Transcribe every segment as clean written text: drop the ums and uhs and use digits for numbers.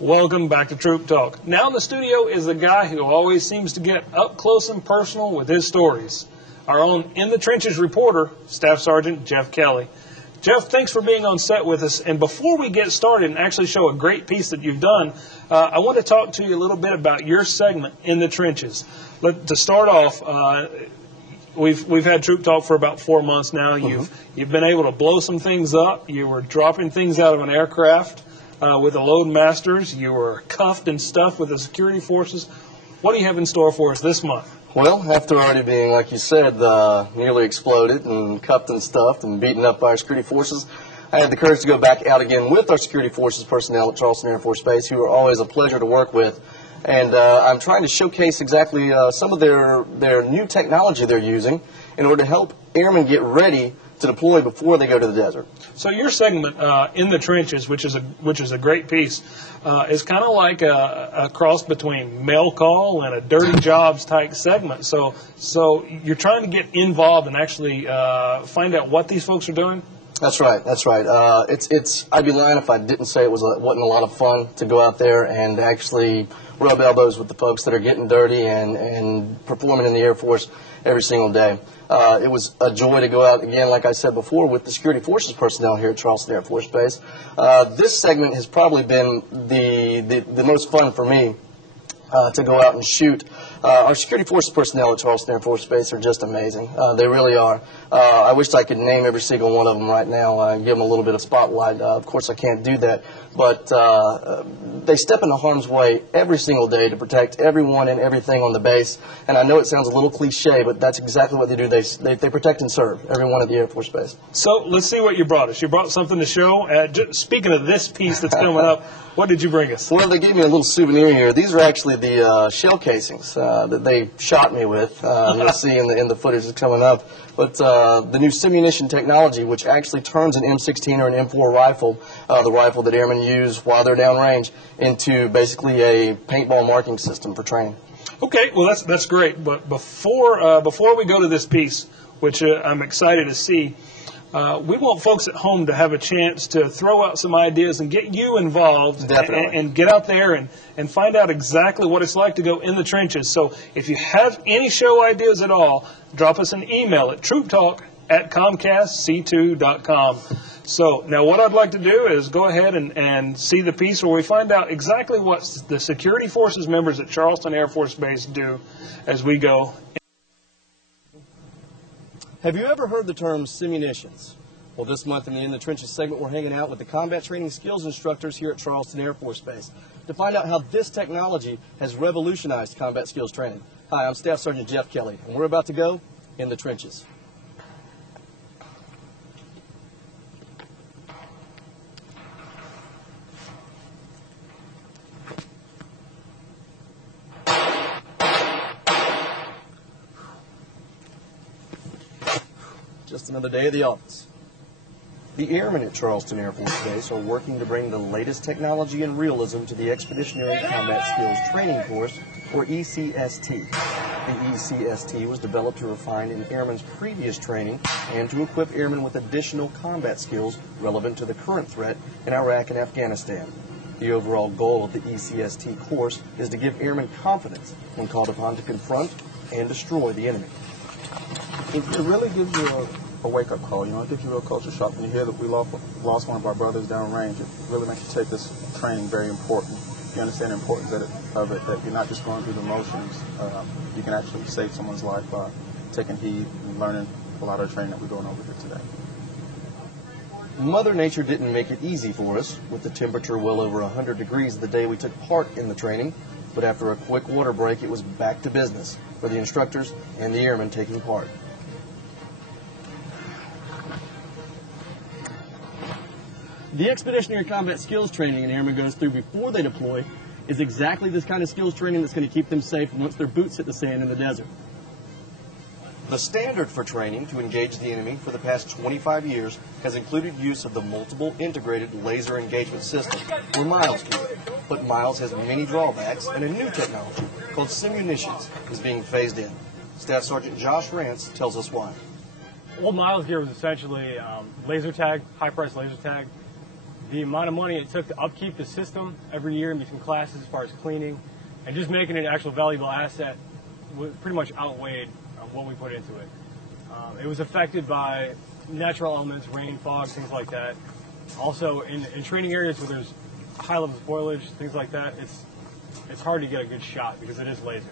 Welcome back to Troop Talk. Now in the studio is the guy who always seems to get up close and personal with his stories. Our own In the Trenches reporter, Staff Sergeant Jeff Kelly. Jeff, thanks for being on set with us. And before we get started and actually show a great piece that you've done, I want to talk to you a little bit about your segment, In the Trenches. To start off, we've had Troop Talk for about 4 months now. You've been able to blow some things up. You were dropping things out of an aircraft with the Loadmasters. You were cuffed and stuffed with the security forces. What do you have in store for us this month? Well, after already being, like you said, nearly exploded and cuffed and stuffed and beaten up by our security forces, I had the courage to go back out again with our security forces personnel at Charleston Air Force Base, who are always a pleasure to work with. And I'm trying to showcase exactly some of their new technology they're using in order to help airmen get ready to deploy before they go to the desert. So your segment, In the Trenches, which is a great piece, is kind of like a cross between mail call and a dirty jobs type segment. So you're trying to get involved and actually find out what these folks are doing? That's right. That's right. I'd be lying if I didn't say it wasn't a lot of fun to go out there and actually rub elbows with the folks that are getting dirty and performing in the Air Force every single day. It was a joy to go out again, like I said before, with the security forces personnel here at Charleston Air Force Base. This segment has probably been the most fun for me to go out and shoot. Our security forces personnel at Charleston Air Force Base are just amazing. They really are. I wish I could name every single one of them right now and give them a little bit of spotlight. Of course, I can't do that. But they step into harm's way every single day to protect everyone and everything on the base. And I know it sounds a little cliche, but that's exactly what they do. They protect and serve everyone at the Air Force Base. So let's see what you brought us. You brought something to show. Speaking of this piece that's coming up, what did you bring us? Well, they gave me a little souvenir here. These are actually the shell casings that they shot me with. You'll see in the footage that's coming up. But the new simunition technology, which actually turns an M16 or an M4 rifle, the rifle that airmen use while they're downrange, into basically a paintball marking system for training. Okay, well that's great. But before we go to this piece, which I'm excited to see, we want folks at home to have a chance to throw out some ideas and get you involved and get out there and find out exactly what it's like to go in the trenches. So if you have any show ideas at all, drop us an email at trooptalk@comcastc2.com. So now what I'd like to do is go ahead and see the piece where we find out exactly what the security forces members at Charleston Air Force Base do as we go. Have you ever heard the term simunitions? Well, this month in the Trenches segment, we're hanging out with the combat training skills instructors here at Charleston Air Force Base to find out how this technology has revolutionized combat skills training. Hi, I'm Staff Sergeant Jeff Kelly, and we're about to go in the trenches. Just another day at the office. The airmen at Charleston Air Force Base are working to bring the latest technology and realism to the Expeditionary Combat Skills Training Course, or ECST. The ECST was developed to refine an airman's previous training and to equip airmen with additional combat skills relevant to the current threat in Iraq and Afghanistan. The overall goal of the ECST course is to give airmen confidence when called upon to confront and destroy the enemy. It really gives you a wake-up call. You know, it gives you a real culture shock. When you hear that we lost one of our brothers downrange, it really makes you take this training very important. You understand the importance of it, that you're not just going through the motions. You can actually save someone's life by taking heed and learning a lot of the training that we're doing over here today. Mother Nature didn't make it easy for us, with the temperature well over 100 degrees the day we took part in the training. But after a quick water break, it was back to business for the instructors and the airmen taking part. The Expeditionary Combat Skills Training an airman goes through before they deploy is exactly this kind of skills training that's going to keep them safe once their boots hit the sand in the desert. The standard for training to engage the enemy for the past 25 years has included use of the multiple integrated laser engagement system, or MILES gear. But MILES has many drawbacks, and a new technology called simunitions is being phased in. Staff Sergeant Josh Rance tells us why. Old MILES gear was essentially laser tag, high-price laser tag. the amount of money it took to upkeep the system every year in between classes as far as cleaning and just making it an actual valuable asset pretty much outweighed what we put into it. It was affected by natural elements, rain, fog, things like that. Also, in training areas where there's high levels of foliage, things like that, it's hard to get a good shot because it is lasers.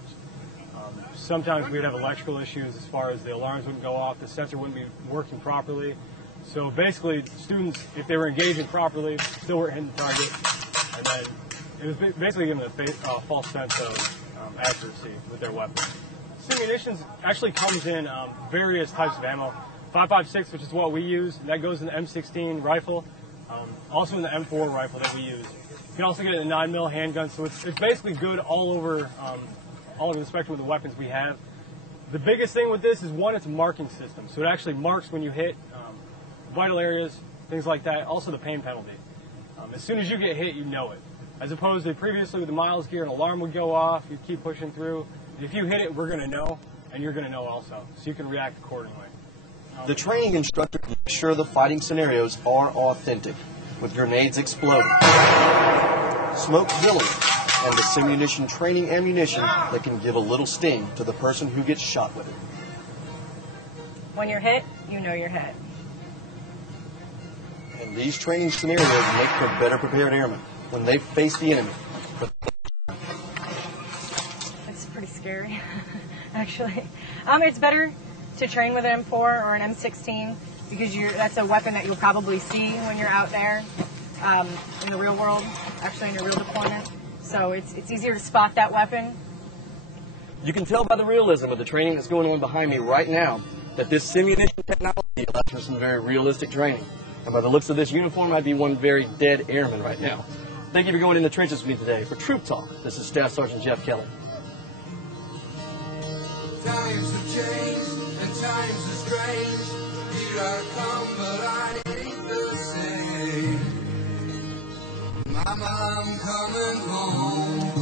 Sometimes we'd have electrical issues as far as the alarms wouldn't go off, the sensor wouldn't be working properly. So basically, students, if they were engaging properly, still weren't hitting the target, and then it was basically giving them a false sense of accuracy with their weapons. Simunitions actually comes in various types of ammo. 5.56, which is what we use, and that goes in the M16 rifle, also in the M4 rifle that we use. You can also get it in a 9mm handgun, so it's basically good all over the spectrum of the weapons we have. The biggest thing with this is, one, it's a marking system, so it actually marks when you hit vital areas, things like that, also the pain penalty. As soon as you get hit, you know it. As opposed to previously with the Miles gear, an alarm would go off, you keep pushing through. If you hit it, we're going to know, and you're going to know also, so you can react accordingly. The training instructor can make sure the fighting scenarios are authentic, with grenades exploding, smoke billowing, and the simunition training ammunition that can give a little sting to the person who gets shot with it. When you're hit, you know you're hit. And these training scenarios make for better prepared airmen when they face the enemy. It's pretty scary, actually. It's better to train with an M4 or an M16 because that's a weapon that you'll probably see when you're out there in the real world, actually in a real deployment. So it's easier to spot that weapon. You can tell by the realism of the training that's going on behind me right now that this simunition technology allows for some very realistic training. And by the looks of this uniform, I'd be one very dead airman right now. Thank you for going in the trenches with me today. For Troop Talk, this is Staff Sergeant Jeff Kelly. Times have changed and times are strange. Here I come, but I ain't the same. Mama, I'm coming home.